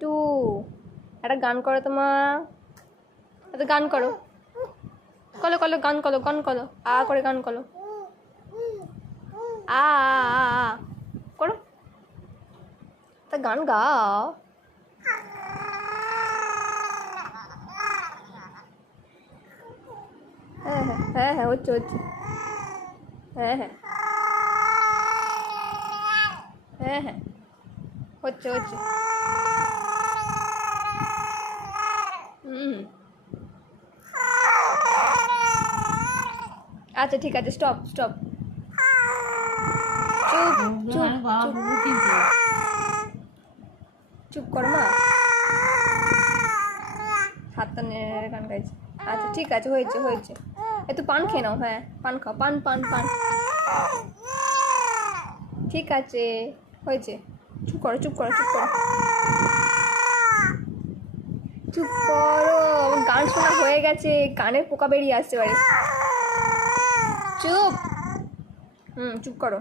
মিন্টু, একটা গান করো তো মা, একটা গান করো, কলো কলো গান করো, গান করো, আ করে গান করো, আ আ আ করো, তা গান গাও। হ্যাঁ হ্যাঁ হ্যাঁ হ্যাঁ হচ্ছে হচ্ছে, হ্যাঁ হ্যাঁ হ্যাঁ হ্যাঁ হচ্ছে হচ্ছে। হুম আচ্ছা ঠিক আছে, স্টপ স্টপ, চুপ চুপ চুপ, চুপ করো মা, হাতটা নেড়ে গান গাইছে। আচ্ছা ঠিক আছে, হয়েছে হয়েছে, একটু পান খেয়ে নাও, হ্যাঁ পান খাও, পান পান পান, ঠিক আছে হয়েছে, চুপ করো চুপ করো চুপ করো, চুপ করো, আমার গান শোনা হয়ে গেছে, কানের পোকা বেরিয়ে আসছে বাড়ি, চুপ, চুপ করো।